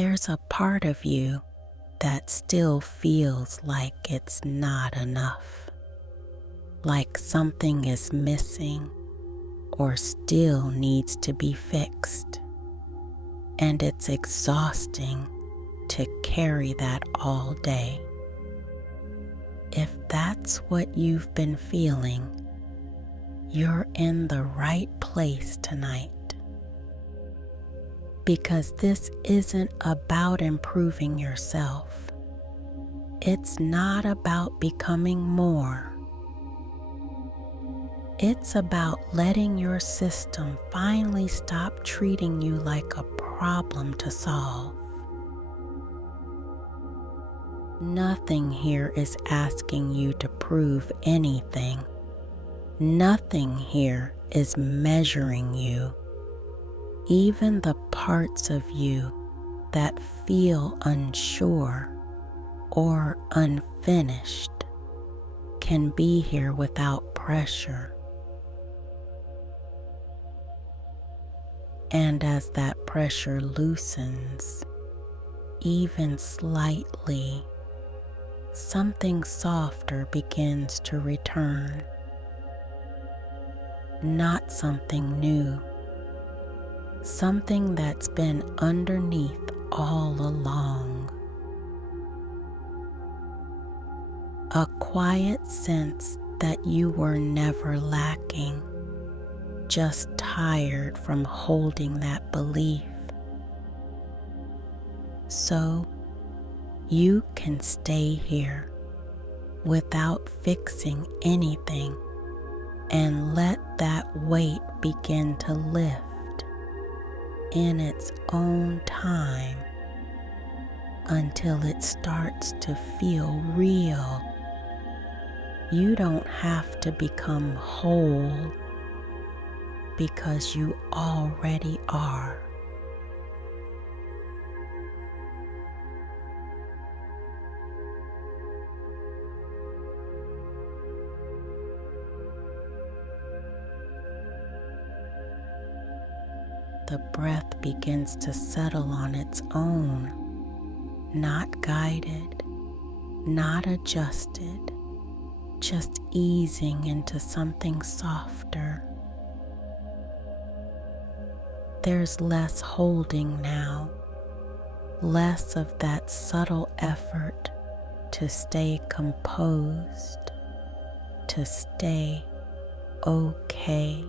there's a part of you that still feels like it's not enough, like something is missing or still needs to be fixed. And it's exhausting to carry that all day. If that's what you've been feeling, you're in the right place tonight. Because this isn't about improving yourself. It's not about becoming more. It's about letting your system finally stop treating you like a problem to solve. Nothing here is asking you to prove anything. Nothing here is measuring you. Even the parts of you that feel unsure or unfinished can be here without pressure. And as that pressure loosens, even slightly, something softer begins to return. Not something new, something that's been underneath all along. A quiet sense that you were never lacking, just tired from holding that belief. So you can stay here without fixing anything and let that weight begin to lift in its own time until it starts to feel real. You don't have to become whole because you already are. The breath begins to settle on its own, not guided, not adjusted, just easing into something softer. There's less holding now, less of that subtle effort to stay composed, to stay okay.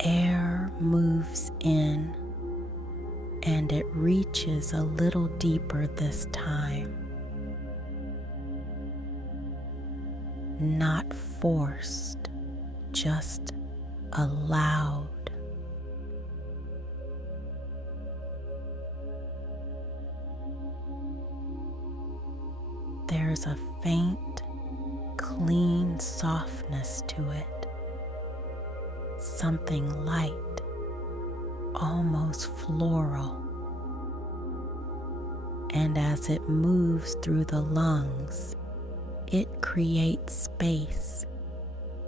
Air moves in, and it reaches a little deeper this time. Not forced, just allowed. There's a faint, clean softness to it. Something light, almost floral. And as it moves through the lungs, it creates space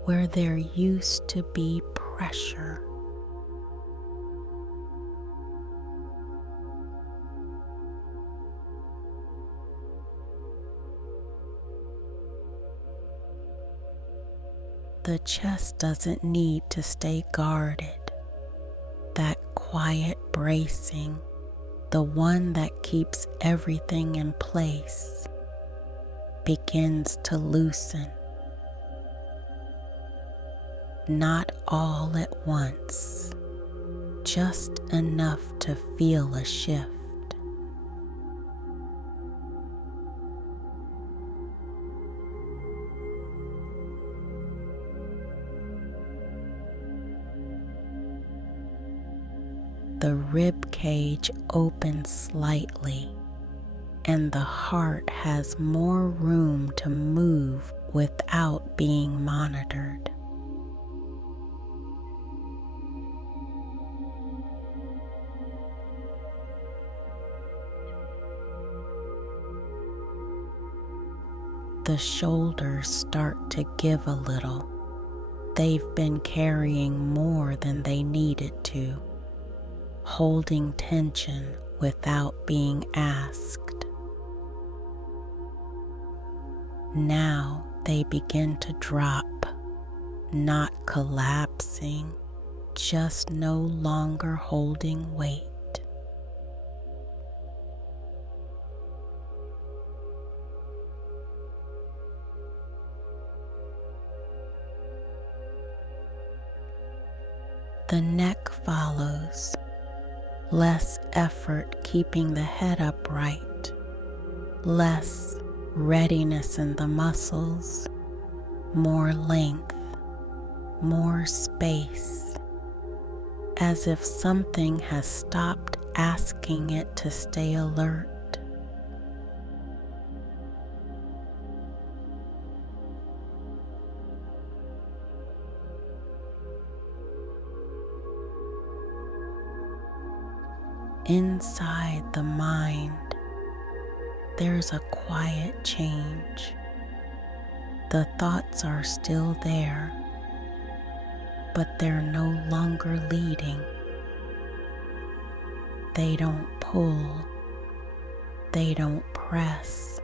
where there used to be pressure. The chest doesn't need to stay guarded. That quiet bracing, the one that keeps everything in place, begins to loosen. Not all at once, just enough to feel a shift. The rib cage opens slightly, and the heart has more room to move without being monitored. The shoulders start to give a little. they've been carrying more than they needed to, holding tension without being asked. Now they begin to drop, not collapsing, just no longer holding weight. The neck follows, less effort keeping the head upright, less readiness in the muscles, more length, more space, as if something has stopped asking it to stay alert. Inside the mind, there's a quiet change. The thoughts are still there, but they're no longer leading. They don't pull, they don't press,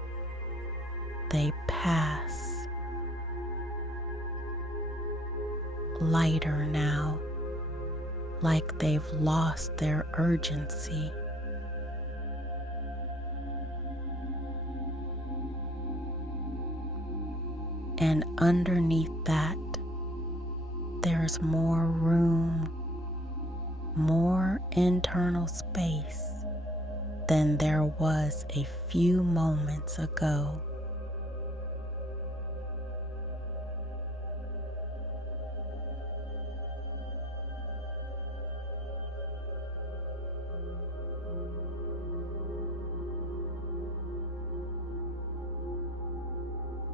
they pass. Lighter now, like they've lost their urgency. And underneath that, there's more room, more internal space than there was a few moments ago.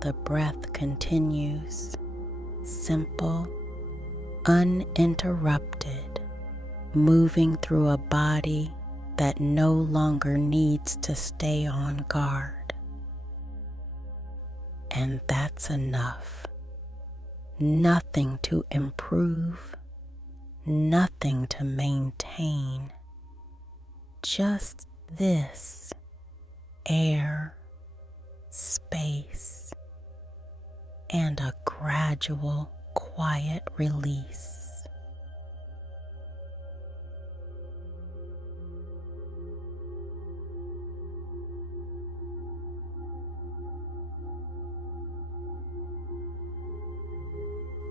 The breath continues, simple, uninterrupted, moving through a body that no longer needs to stay on guard. And that's enough. Nothing to improve, nothing to maintain. Just this air, space, and a gradual, quiet release.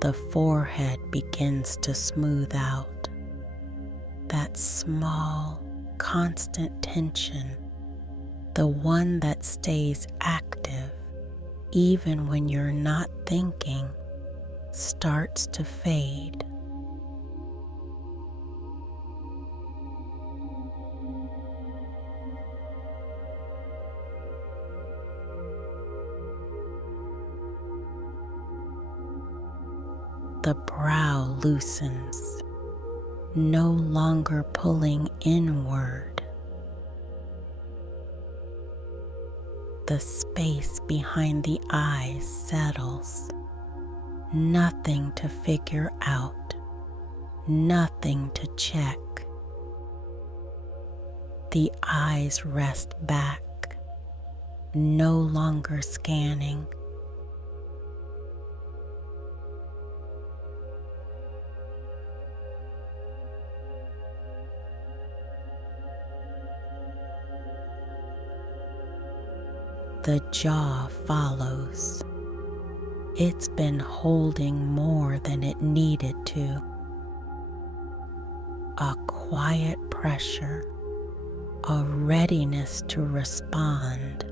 The forehead begins to smooth out. That small, constant tension, the one that stays active even when you're not thinking, starts to fade. The brow loosens, no longer pulling inward. The space behind the eyes settles. Nothing to figure out, nothing to check. The eyes rest back, no longer scanning. The jaw follows. It's been holding more than it needed to. A quiet pressure, a readiness to respond,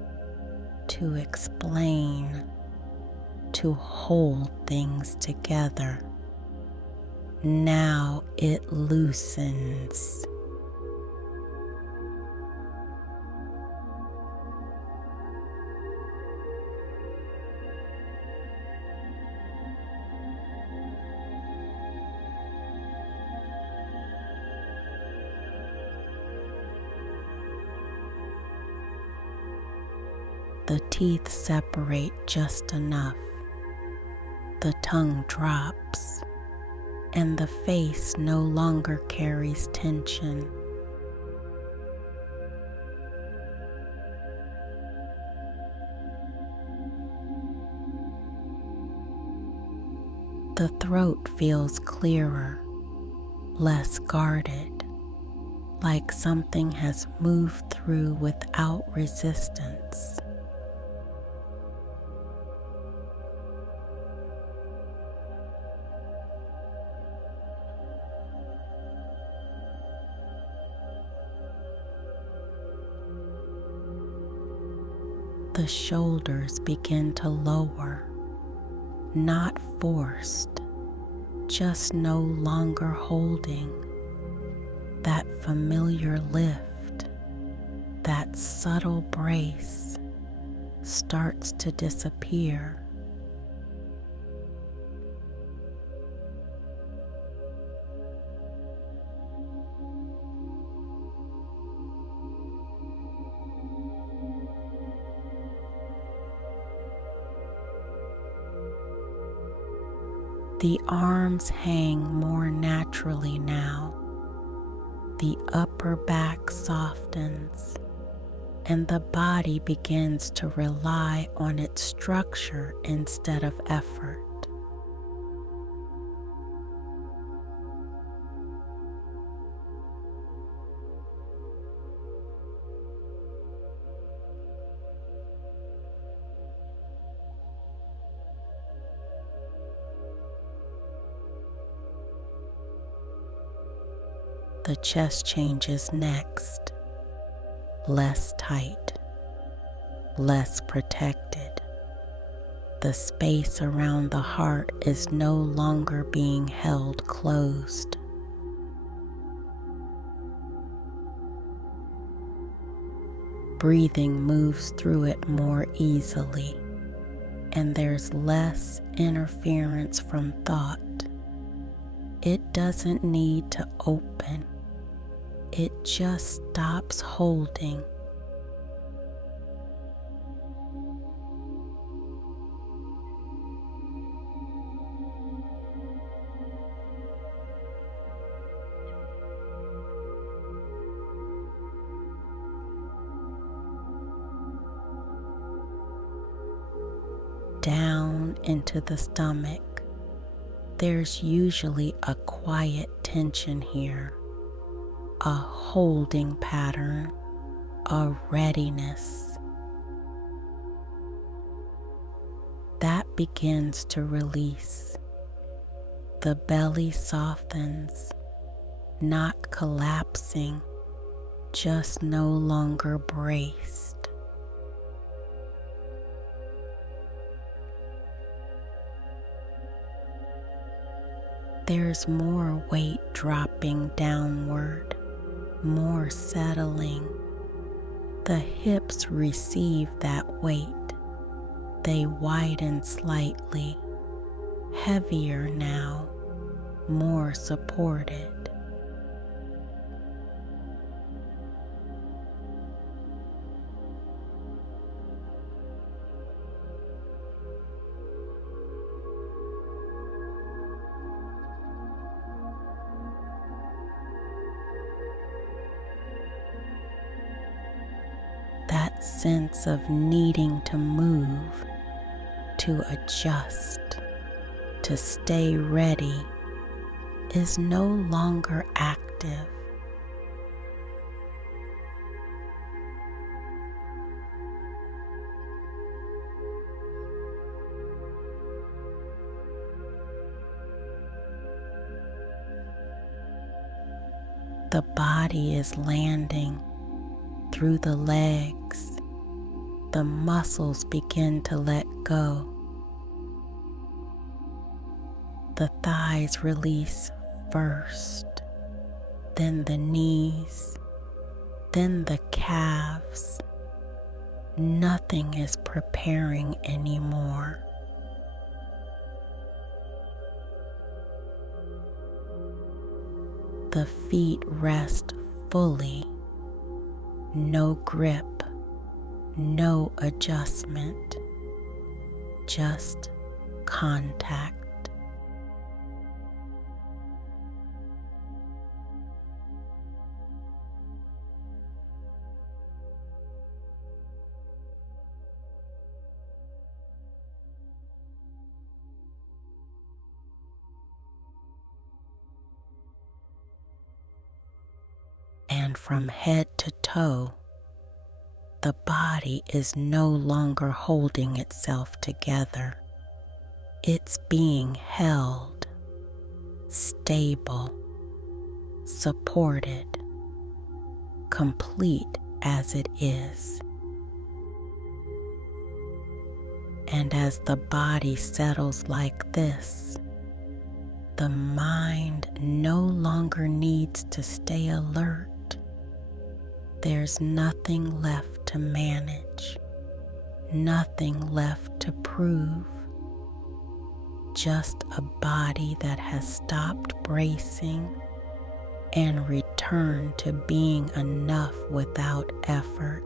to explain, to hold things together. Now it loosens. The teeth separate just enough. The tongue drops. and the face no longer carries tension. The throat feels clearer, less guarded, like something has moved through without resistance. The shoulders begin to lower, not forced, just no longer holding. That familiar lift, that subtle brace starts to disappear. The arms hang more naturally now. The upper back softens, and the body begins to rely on its structure instead of effort. The chest changes next, less tight, less protected. The space around the heart is no longer being held closed. Breathing moves through it more easily, and there's less interference from thought. It doesn't need to open. It just stops holding. Down into the stomach. There's usually a quiet tension here, a holding pattern, a readiness. That begins to release. The belly softens, not collapsing, just no longer braced. There's more weight dropping downward, more settling. The hips receive that weight. They widen slightly, heavier now, more supported. That sense of needing to move, to adjust, to stay ready is no longer active. The body is landing through the legs. The muscles begin to let go. The thighs release first, then the knees, then the calves. Nothing is preparing anymore. The feet rest fully. No grip, no adjustment, just contact. and from head to toe, the body is no longer holding itself together. It's being held, stable, supported, complete as it is. And as the body settles like this, the mind no longer needs to stay alert. There's nothing left to manage, nothing left to prove. Just a body that has stopped bracing and returned to being enough without effort.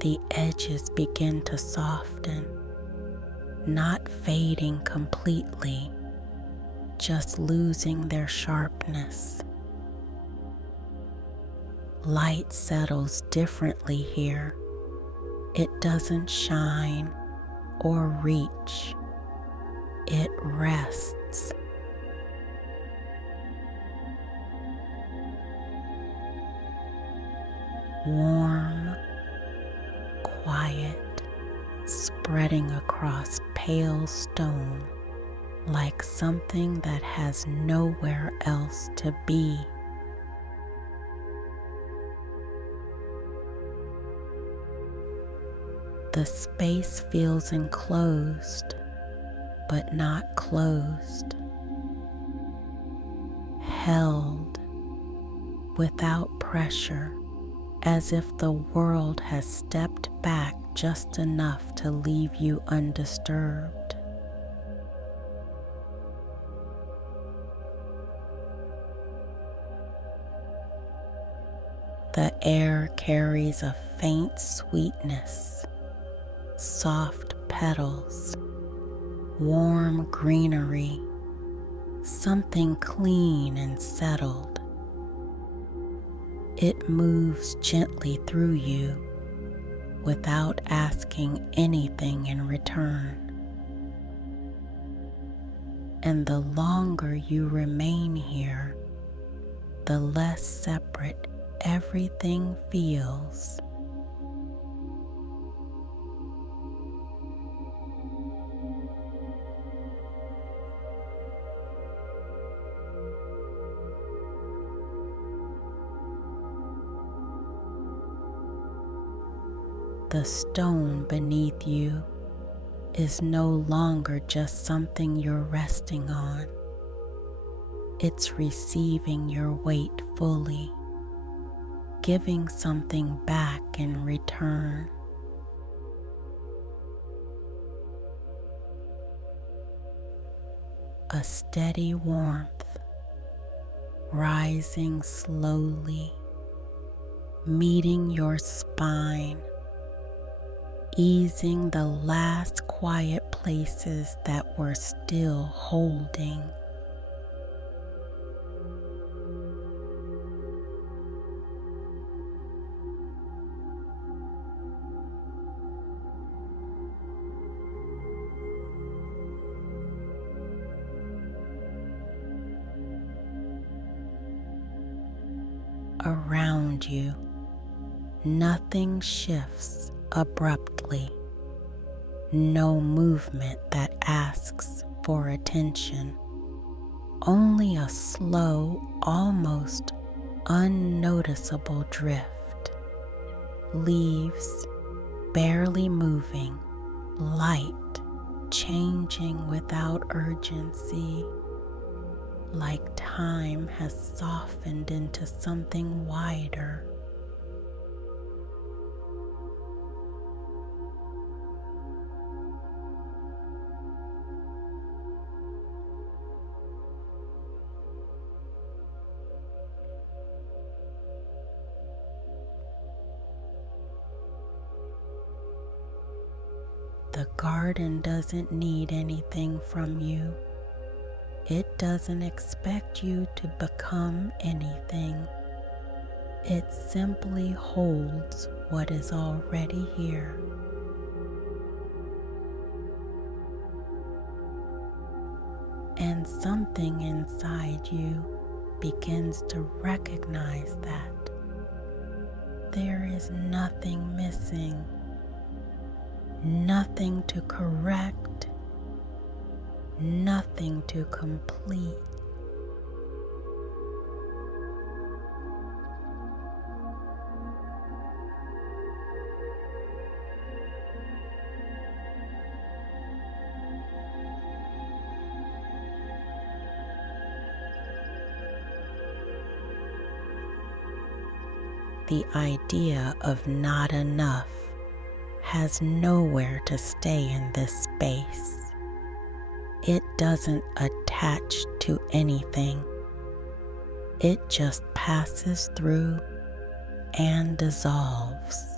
The edges begin to soften, not fading completely, just losing their sharpness. Light settles differently here. It doesn't shine or reach. It rests. Warm, quiet, spreading across pale stone like something that has nowhere else to be. The space feels enclosed, but not closed, held without pressure, as if the world has stepped back just enough to leave you undisturbed. The air carries a faint sweetness, soft petals, warm greenery, something clean and settled. It moves gently through you without asking anything in return. And the longer you remain here, the less separate everything feels. The stone beneath you is no longer just something you're resting on. It's receiving your weight fully, giving something back in return. A steady warmth, rising slowly, meeting your spine, easing the last quiet places that were still holding. Around you, nothing shifts abruptly, no movement that asks for attention, only a slow, almost unnoticeable drift, leaves barely moving, light, changing without urgency, like time has softened into something wider. The garden doesn't need anything from you. It doesn't expect you to become anything. It simply holds what is already here. And something inside you begins to recognize that there is nothing missing, nothing to correct, nothing to complete. The idea of not enough has nowhere to stay in this space. It doesn't attach to anything. It just passes through and dissolves.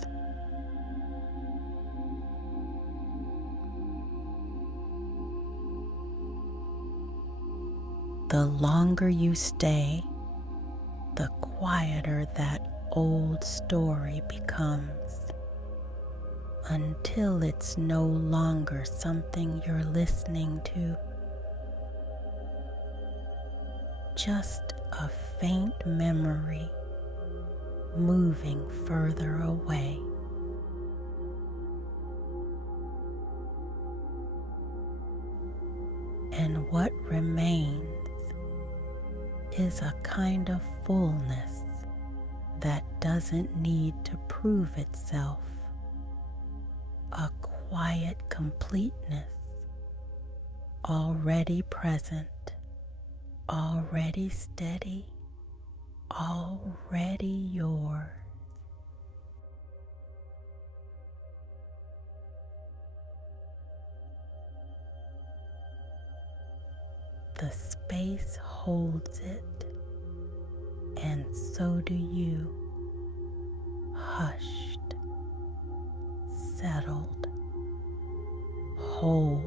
The longer you stay, the quieter that old story becomes, until it's no longer something you're listening to, just a faint memory moving further away. And what remains is a kind of fullness that doesn't need to prove itself, a quiet completeness, already present, already steady, already yours. The space holds it, and so do you, hushed, settled, whole.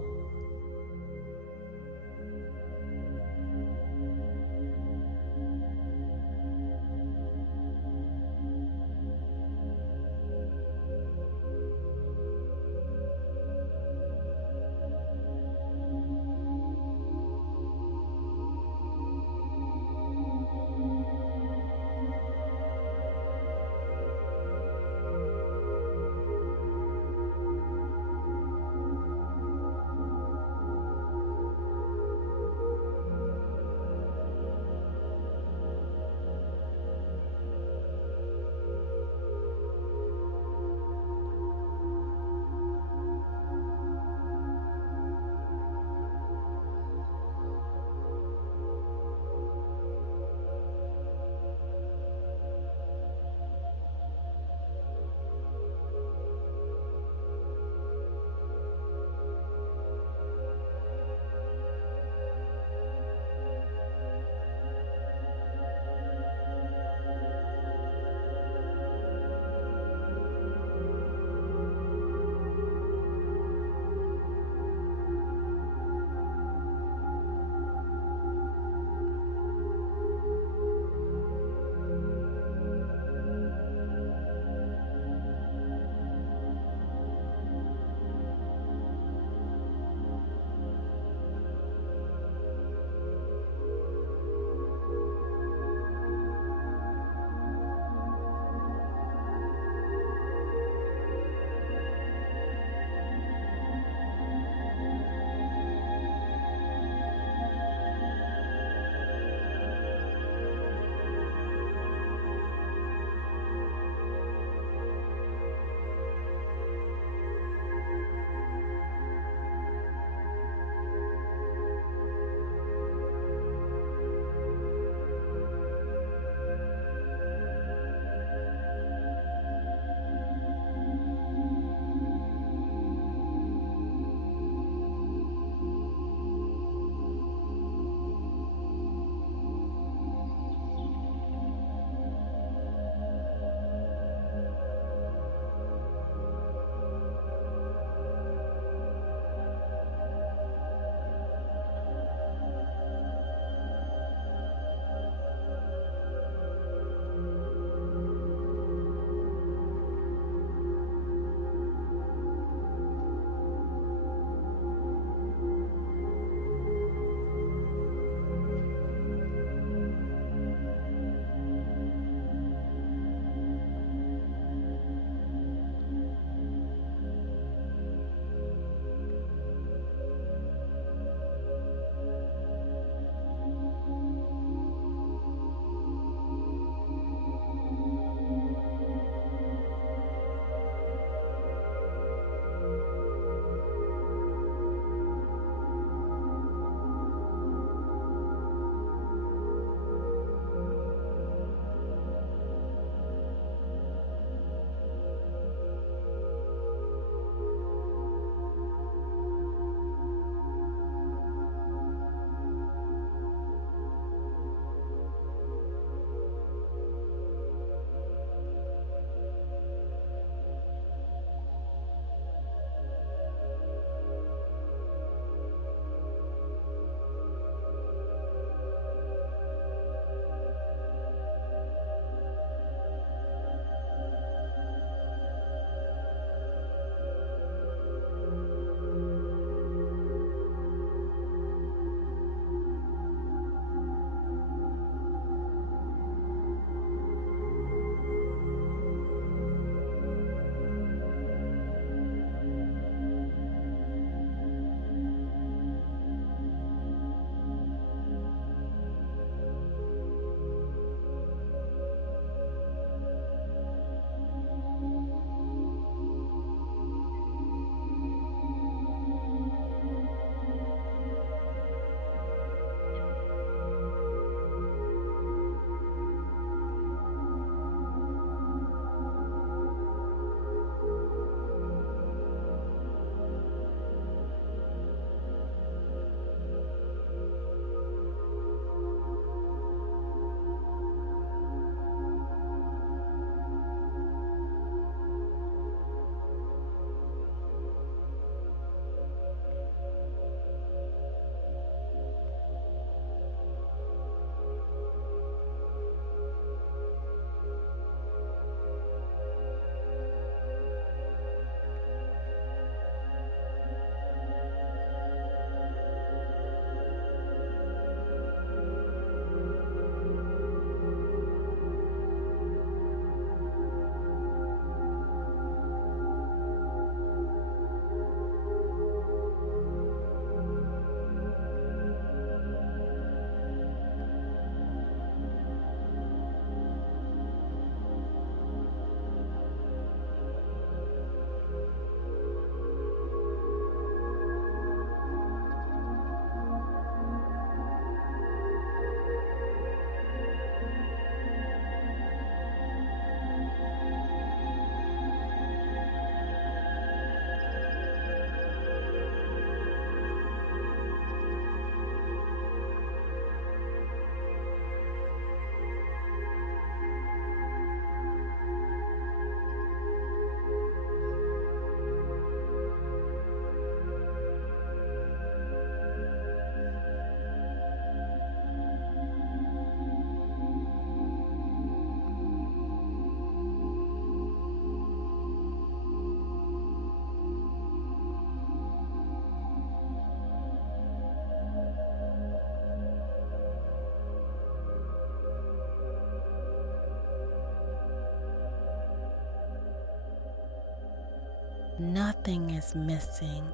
Nothing is missing,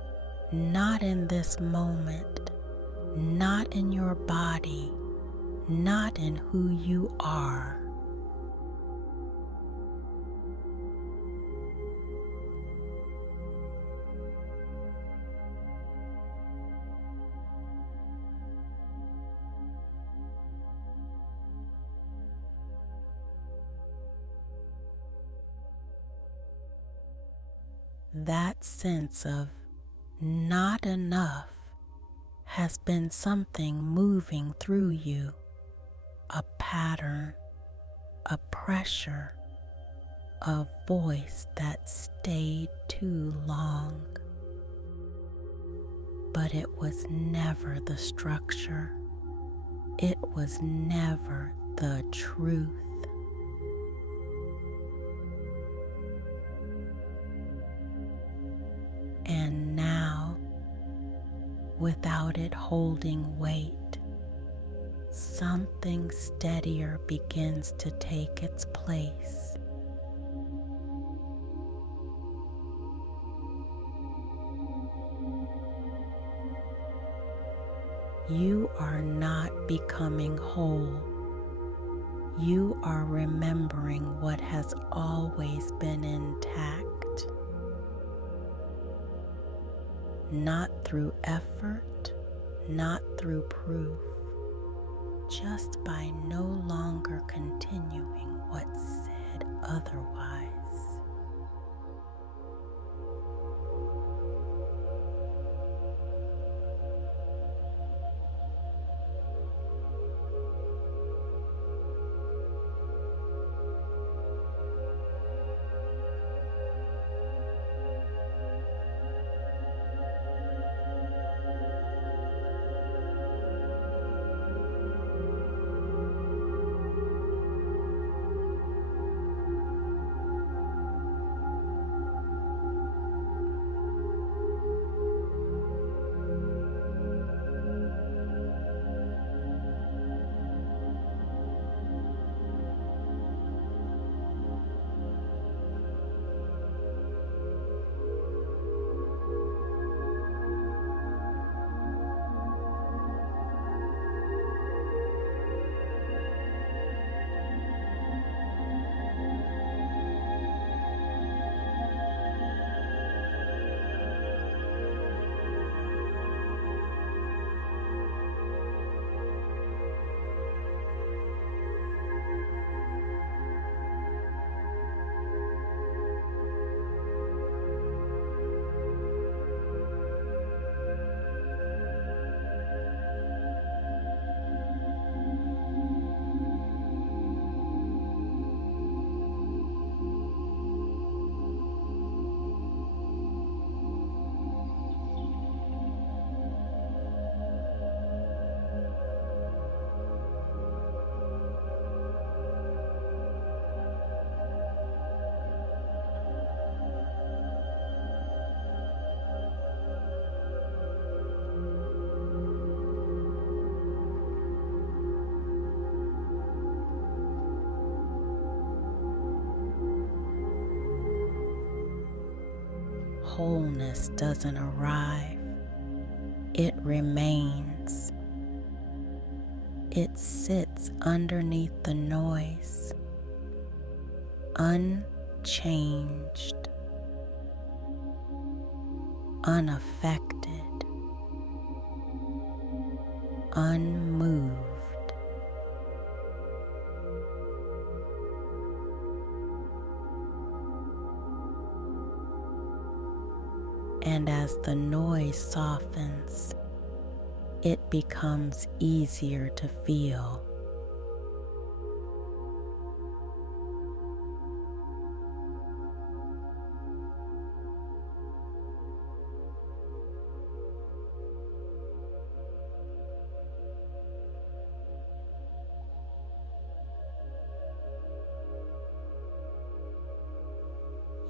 not in this moment, not in your body, not in who you are. That sense of not enough has been something moving through you, a pattern, a pressure, a voice that stayed too long. But it was never the structure. It was never the truth. And now, without it holding weight, something steadier begins to take its place. You are not becoming whole. You are remembering what has always been intact. Not through effort, not through proof, just by no longer continuing what said otherwise. Wholeness doesn't arrive, it remains. It sits underneath the noise, unchanged, unaffected, unmoved. And as the noise softens, it becomes easier to feel.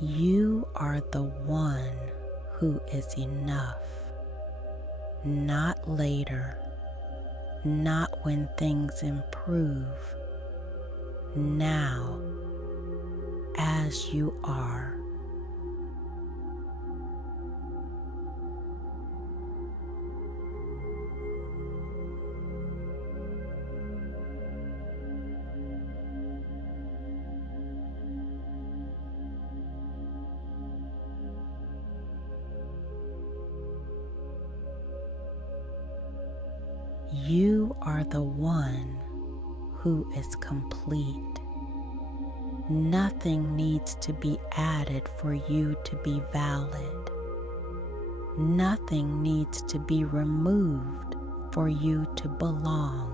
You are the one who is enough, not later, not when things improve, now, as you are. You are the one who is complete. Nothing needs to be added for you to be valid. Nothing needs to be removed for you to belong.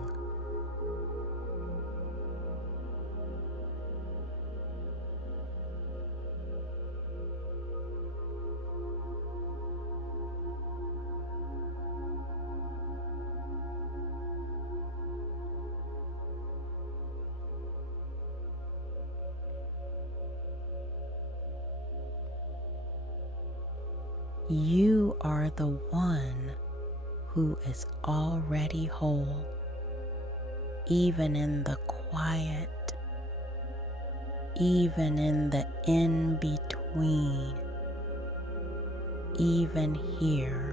You are the one who is already whole, even in the quiet, even in the in-between, even here.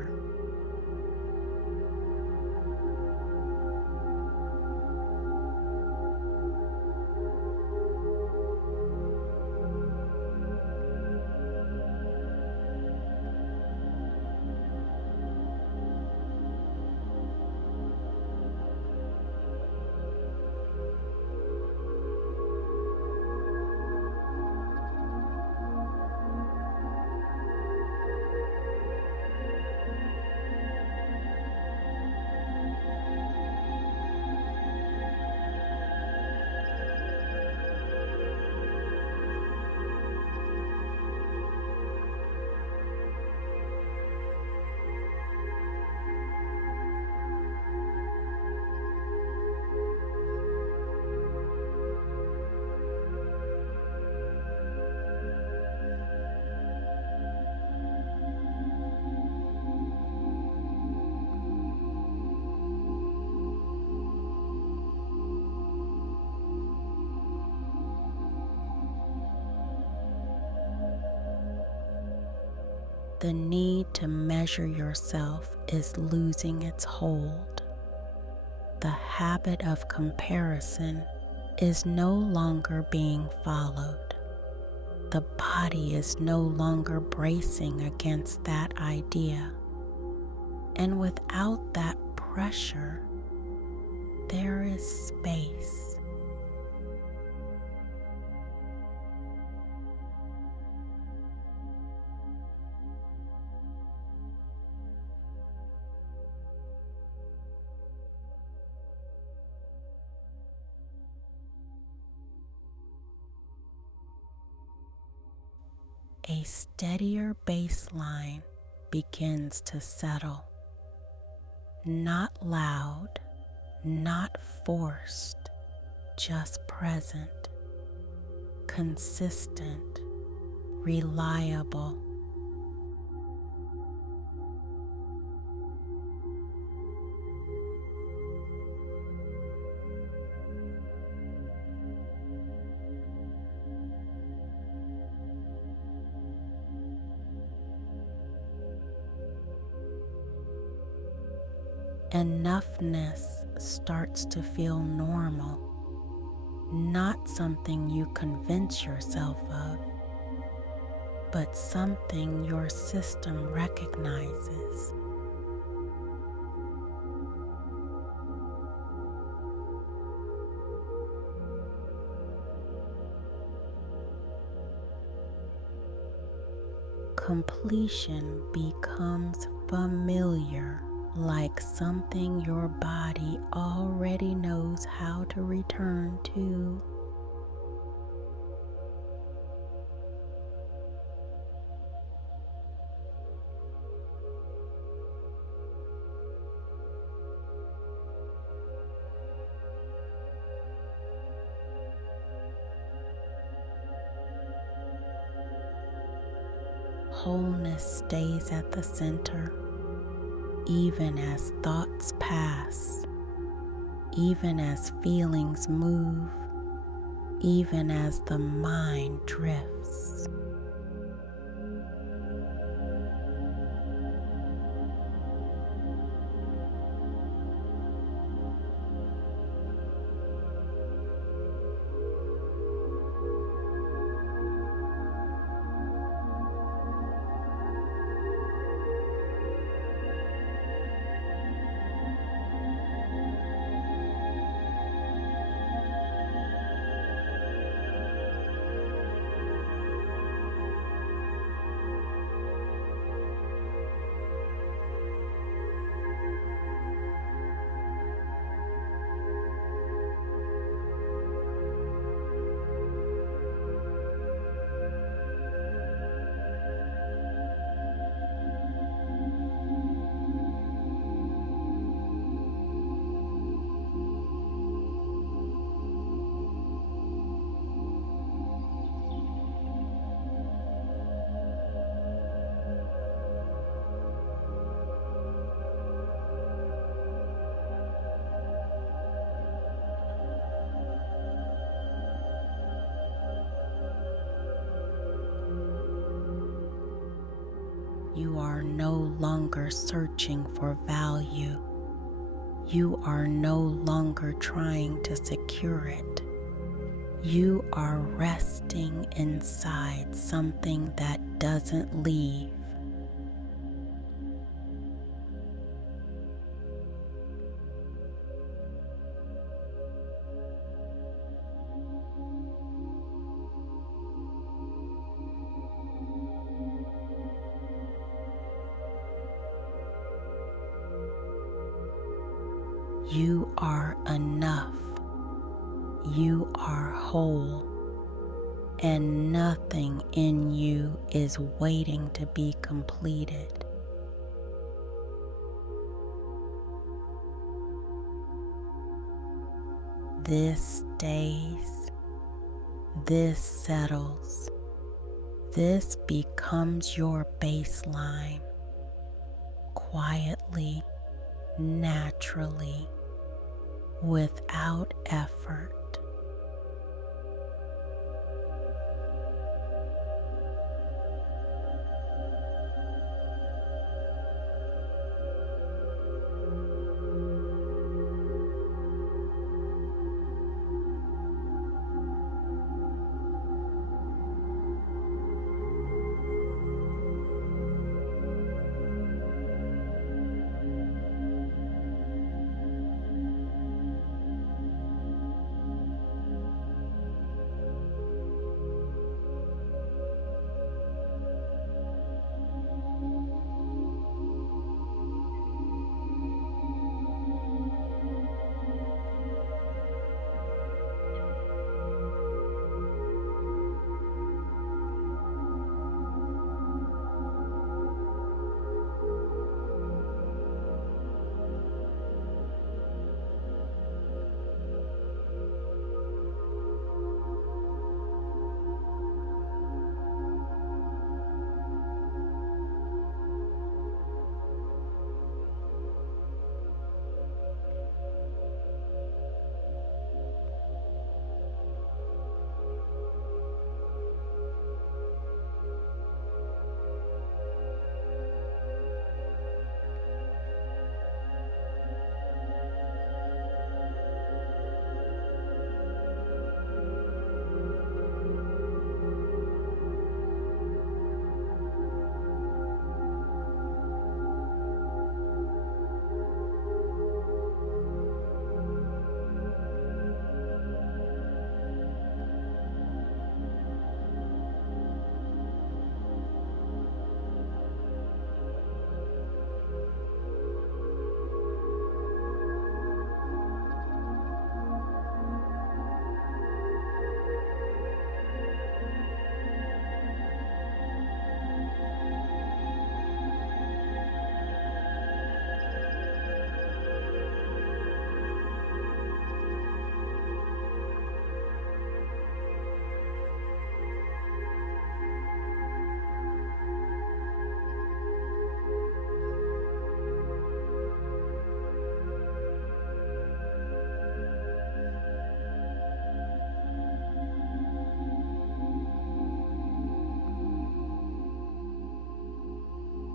The need to measure yourself is losing its hold. The habit of comparison is no longer being followed. The body is no longer bracing against that idea. And without that pressure, there is space. A steadier baseline begins to settle. Not loud, not forced, just present, consistent, reliable. Enoughness starts to feel normal, not something you convince yourself of, but something your system recognizes. Completion becomes familiar, like something your body already knows how to return to. Wholeness stays at the center, even as thoughts pass, even as feelings move, even as the mind drifts. You are no longer searching for value. You are no longer trying to secure it. You are resting inside something that doesn't leave. You are enough. You are whole, and nothing in you is waiting to be completed. This stays, this settles, this becomes your baseline, quietly, naturally, without effort.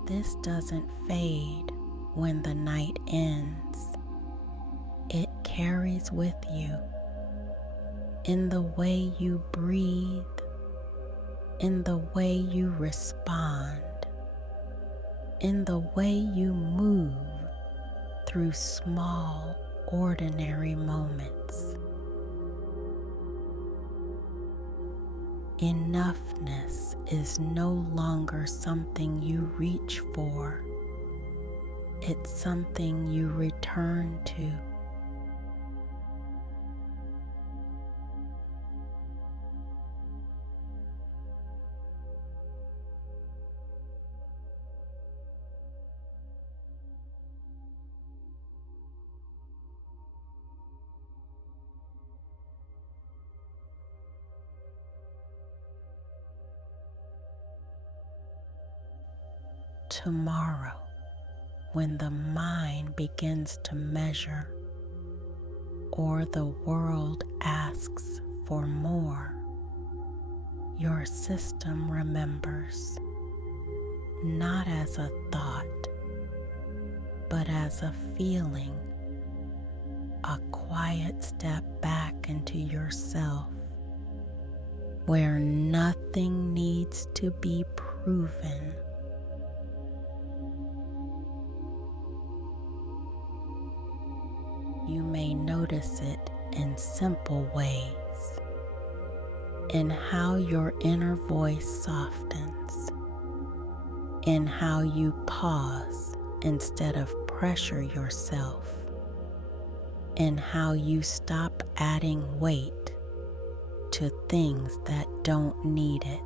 This doesn't fade when the night ends. It carries with you in the way you breathe, in the way you respond, in the way you move through small, ordinary moments. Enoughness is no longer something you reach for. It's something you return to. Tomorrow, when the mind begins to measure or the world asks for more, your system remembers. not as a thought, but as a feeling, a quiet step back into yourself where nothing needs to be proven. You may notice it in simple ways, in how your inner voice softens, in how you pause instead of pressure yourself, in how you stop adding weight to things that don't need it.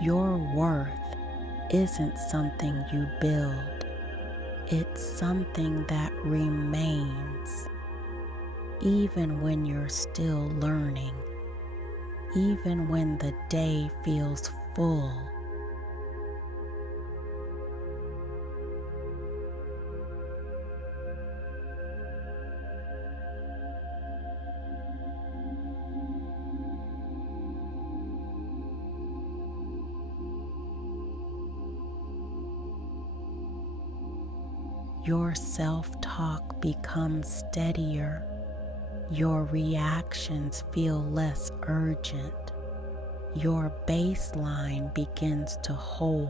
Your worth isn't something you build, it's something that remains, even when you're still learning, even when the day feels full. Your self-talk becomes steadier. Your reactions feel less urgent. Your baseline begins to hold.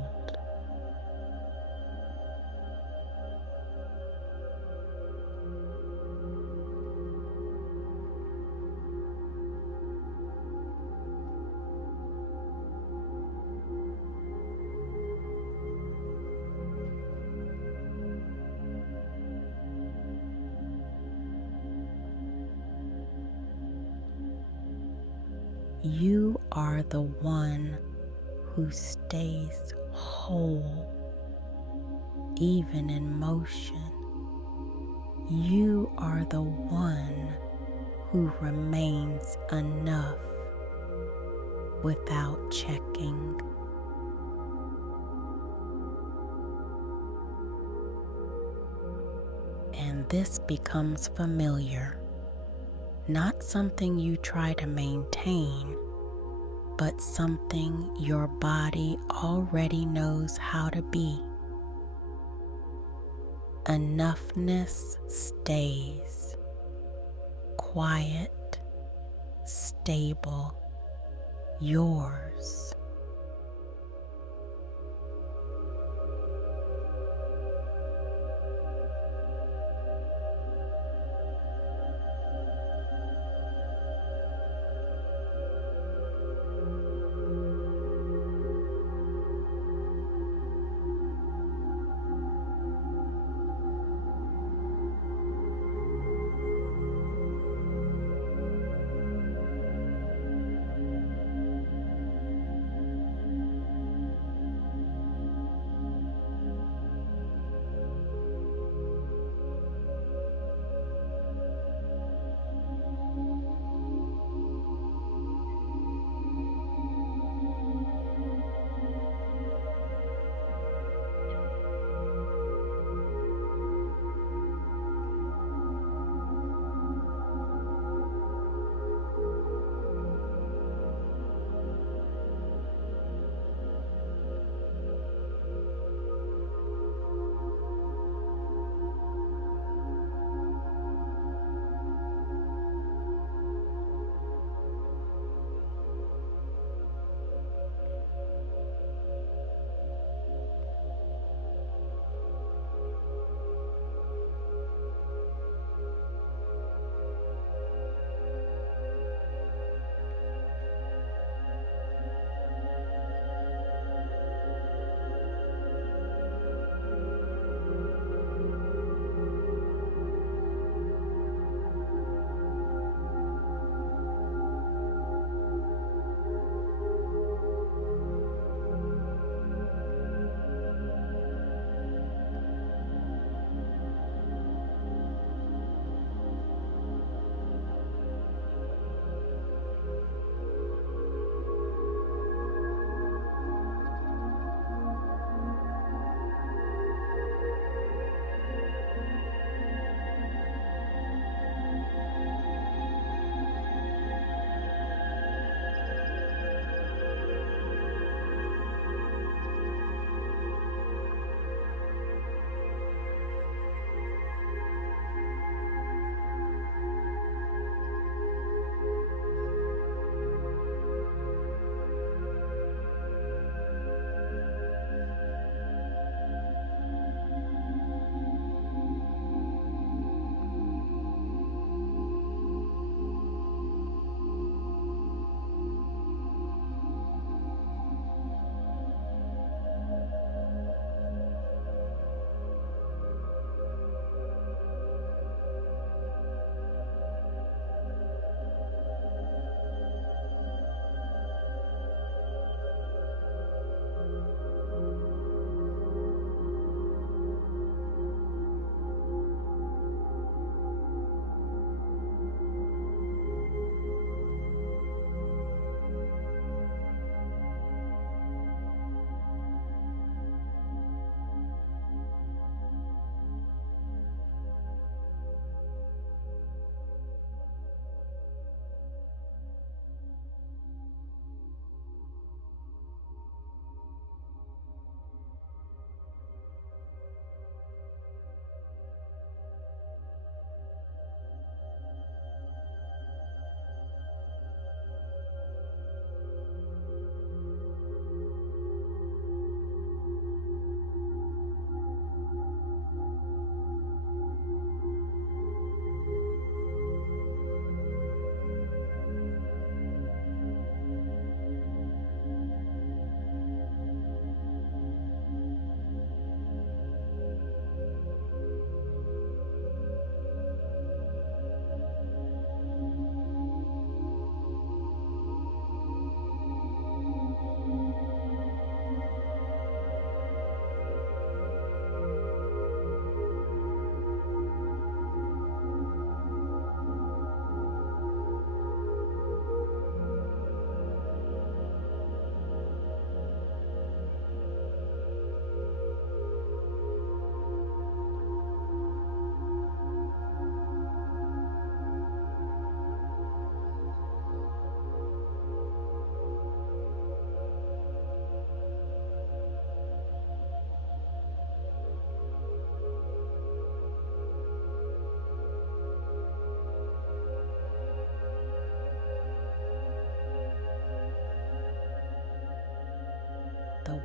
You are the one who stays whole, even in motion. You are the one who remains enough without checking. And this becomes familiar. Not something you try to maintain, but something your body already knows how to be. Enoughness stays quiet, stable, yours.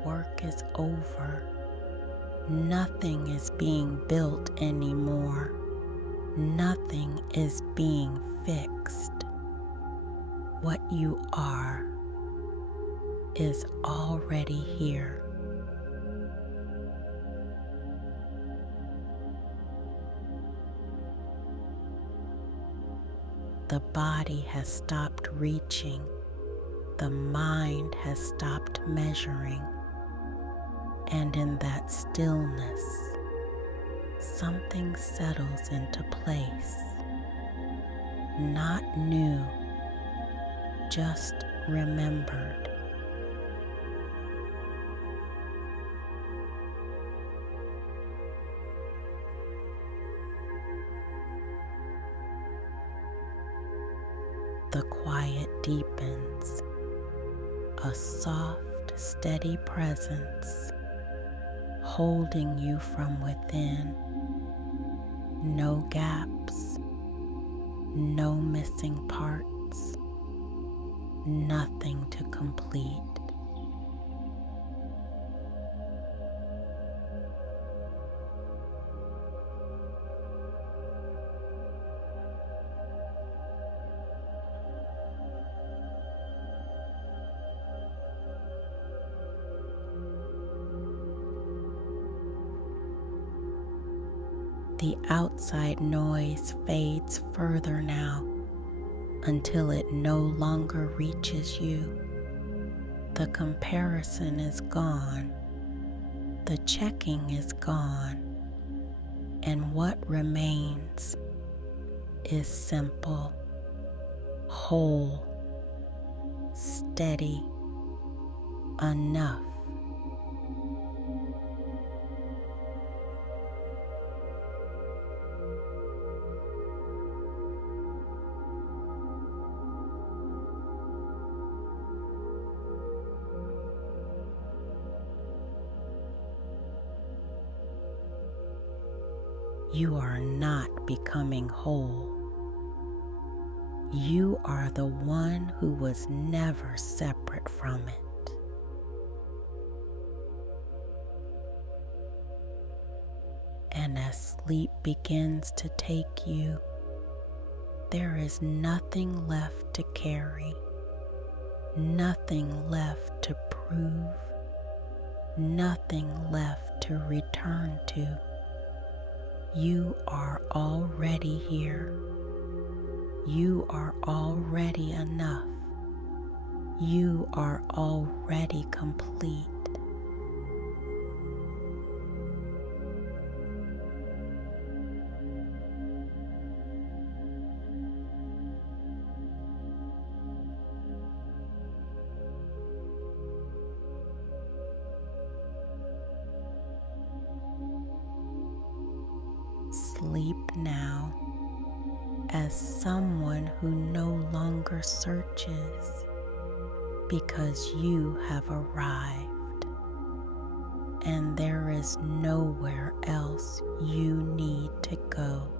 work is over. Nothing is being built anymore. Nothing is being fixed. What you are is already here. The body has stopped reaching. The mind has stopped measuring. And in that stillness, something settles into place. Not new, just remembered. The quiet deepens, a soft, steady presence holding you from within. No gaps, no missing parts, nothing to complete. The outside noise fades further now until it no longer reaches you. The comparison is gone. The checking is gone. And what remains is simple, whole, steady, enough. You are not becoming whole. You are the one who was never separate from it. And as sleep begins to take you, there is nothing left to carry, nothing left to prove, nothing left to return to. You are already here. You are already enough. You are already complete. Sleep now as someone who no longer searches, because you have arrived and there is nowhere else you need to go.